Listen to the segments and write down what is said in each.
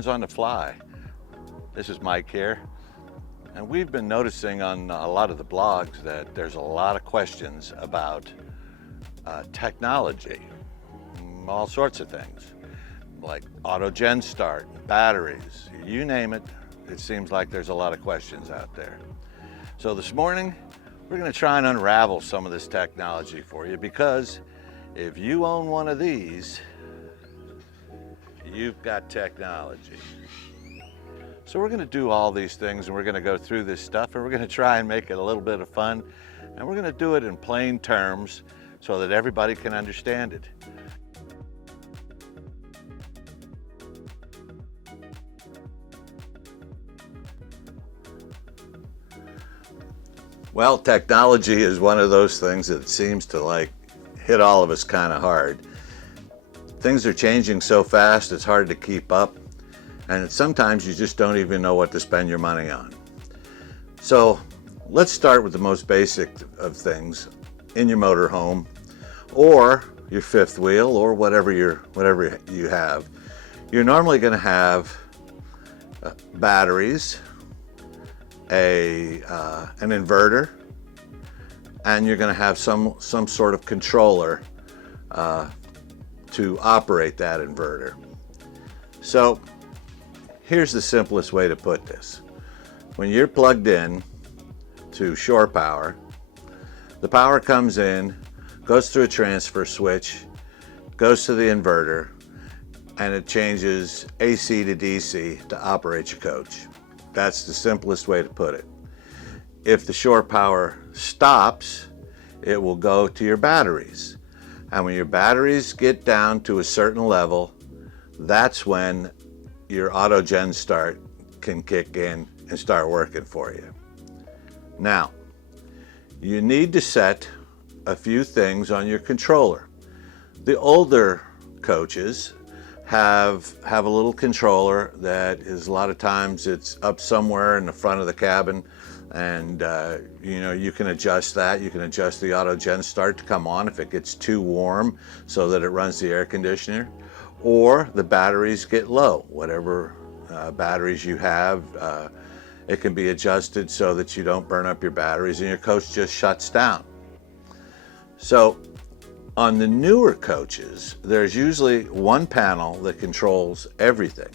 learns on the fly. This is Mike here, and we've been noticing on a lot of the blogs that there's a lot of questions about technology, all sorts of things, like auto gen start, batteries, you name it. It seems like there's a lot of questions out there. So this morning, we're going to try and unravel some of this technology for you, because if you own one of these, you've got technology. So we're going to do all these things, and we're going to go through this stuff, and we're going to try and make it a little bit of fun, and we're going to do it in plain terms so that everybody can understand it. Well, technology is one of those things that seems to hit all of us kind of hard. Things are changing so fast, it's hard to keep up, and sometimes you just don't even know what to spend your money on. So let's start with the most basic of things. In your motorhome or your fifth wheel or whatever you have, you're normally going to have batteries, an inverter, and you're going to have some sort of controller to operate that inverter. So here's the simplest way to put this. When you're plugged in to shore power, the power comes in, goes through a transfer switch, goes to the inverter, and it changes AC to DC to operate your coach. That's the simplest way to put it. If the shore power stops, it will go to your batteries. And when your batteries get down to a certain level, that's when your auto gen start can kick in and start working for you. Now, you need to set a few things on your controller. The older coaches have a little controller that is, a lot of times it's up somewhere in the front of the cabin, and you can adjust that. You can adjust the auto gen start to come on if it gets too warm so that it runs the air conditioner, or the batteries get low. Whatever batteries you have, it can be adjusted so that you don't burn up your batteries and your coach just shuts down. So on the newer coaches, there's usually one panel that controls everything,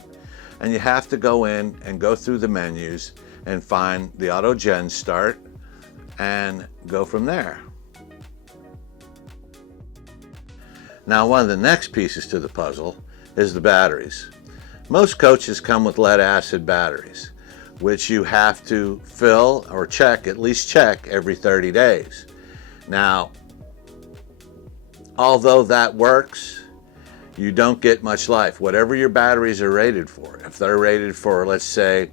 and you have to go in and go through the menus and find the auto gen start and go from there. Now, one of the next pieces to the puzzle is the batteries. Most coaches come with lead acid batteries, which you have to fill or at least check every 30 days. Now, although that works, you don't get much life. Whatever your batteries are rated for, if they're rated for, let's say,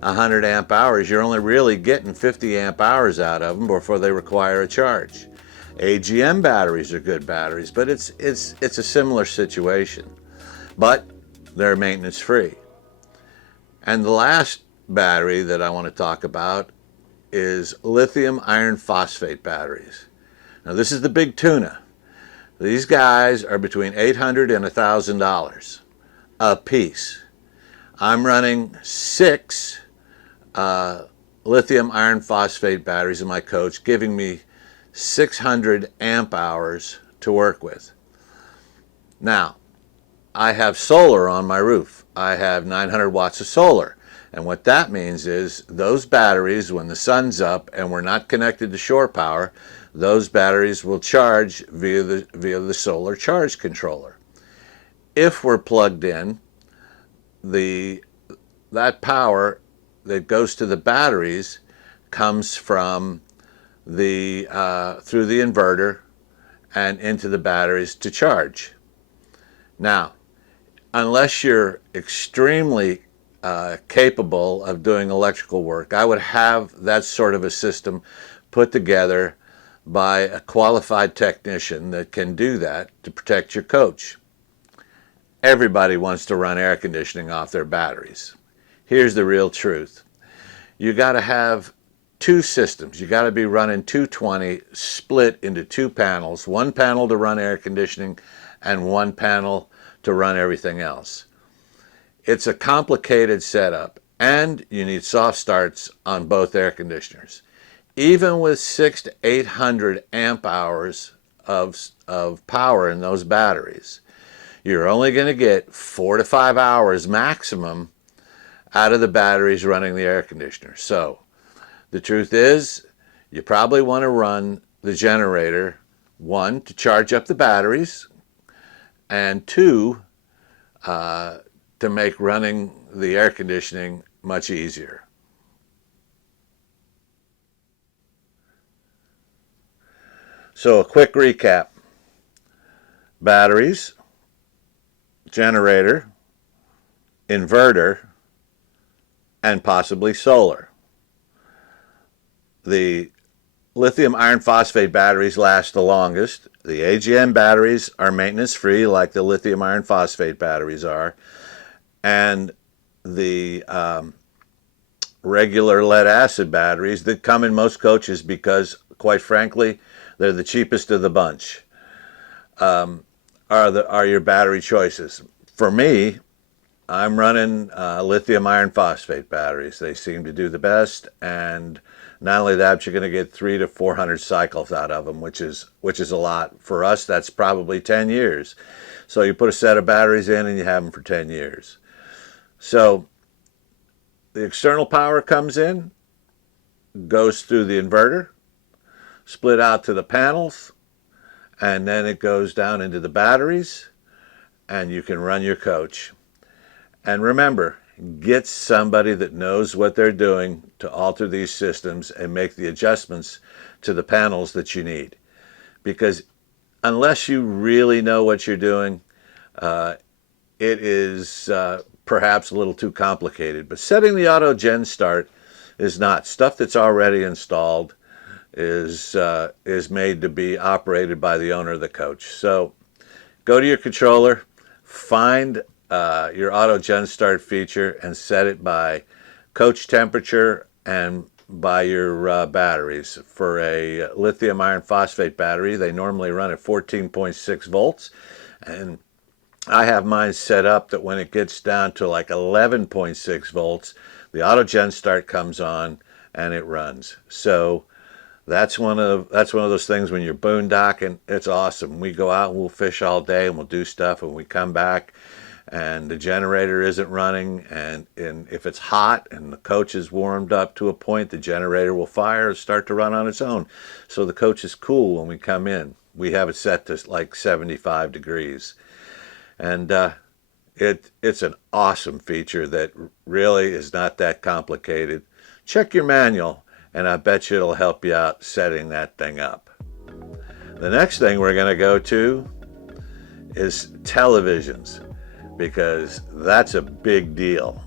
100 amp hours, you're only really getting 50 amp hours out of them before they require a charge. AGM batteries are good batteries, but it's a similar situation, but they're maintenance free. And the last battery that I want to talk about is lithium iron phosphate batteries. Now, this is the big tuna. These guys are between $800 and $1,000 a piece. I'm running 6 lithium iron phosphate batteries in my coach, giving me 600 amp hours to work with. Now, I have solar on my roof. I have 900 watts of solar. And what that means is those batteries, when the sun's up and we're not connected to shore power, those batteries will charge via the solar charge controller. If we're plugged in, that power that goes to the batteries comes from through the inverter and into the batteries to charge. Now, unless you're extremely capable of doing electrical work, I would have that sort of a system put together by a qualified technician that can do that to protect your coach. Everybody wants to run air conditioning off their batteries. Here's the real truth. You got to have 2 systems. You got to be running 220 split into 2 panels, 1 panel to run air conditioning and 1 panel to run everything else. It's a complicated setup, and you need soft starts on both air conditioners. Even with 600 to 800 amp hours of power in those batteries, you're only going to get 4 to 5 hours maximum out of the batteries running the air conditioner. So the truth is, you probably want to run the generator, one, to charge up the batteries, and two, to make running the air conditioning much easier. So a quick recap: batteries, generator, inverter, and possibly solar. The lithium iron phosphate batteries last the longest. The AGM batteries are maintenance free like the lithium iron phosphate batteries are. And the regular lead acid batteries that come in most coaches because, quite frankly, they're the cheapest of the bunch, are your battery choices. For me, I'm running lithium iron phosphate batteries. They seem to do the best, and not only that, but you're going to get 300 to 400 cycles out of them, which is a lot. For us, that's probably 10 years. So you put a set of batteries in and you have them for 10 years. So the external power comes in, goes through the inverter, split out to the panels, and then it goes down into the batteries, and you can run your coach. And remember, get somebody that knows what they're doing to alter these systems and make the adjustments to the panels that you need. Because unless you really know what you're doing, it is perhaps a little too complicated. But setting the auto gen start is not. Stuff that's already installed is made to be operated by the owner of the coach. So go to your controller, find your auto gen start feature, and set it by coach temperature and by your batteries. For a lithium iron phosphate battery, they normally run at 14.6 volts, and I have mine set up that when it gets down to like 11.6 volts, the auto gen start comes on and it runs. So that's one of those things when you're boondocking, it's awesome. We go out and we'll fish all day and we'll do stuff, and we come back and the generator isn't running, and if it's hot and the coach is warmed up to a point, the generator will fire and start to run on its own. So the coach is cool when we come in. We have it set to like 75 degrees. And it's an awesome feature that really is not that complicated. Check your manual, and I bet you it'll help you out setting that thing up. The next thing we're going to go to is televisions, because that's a big deal.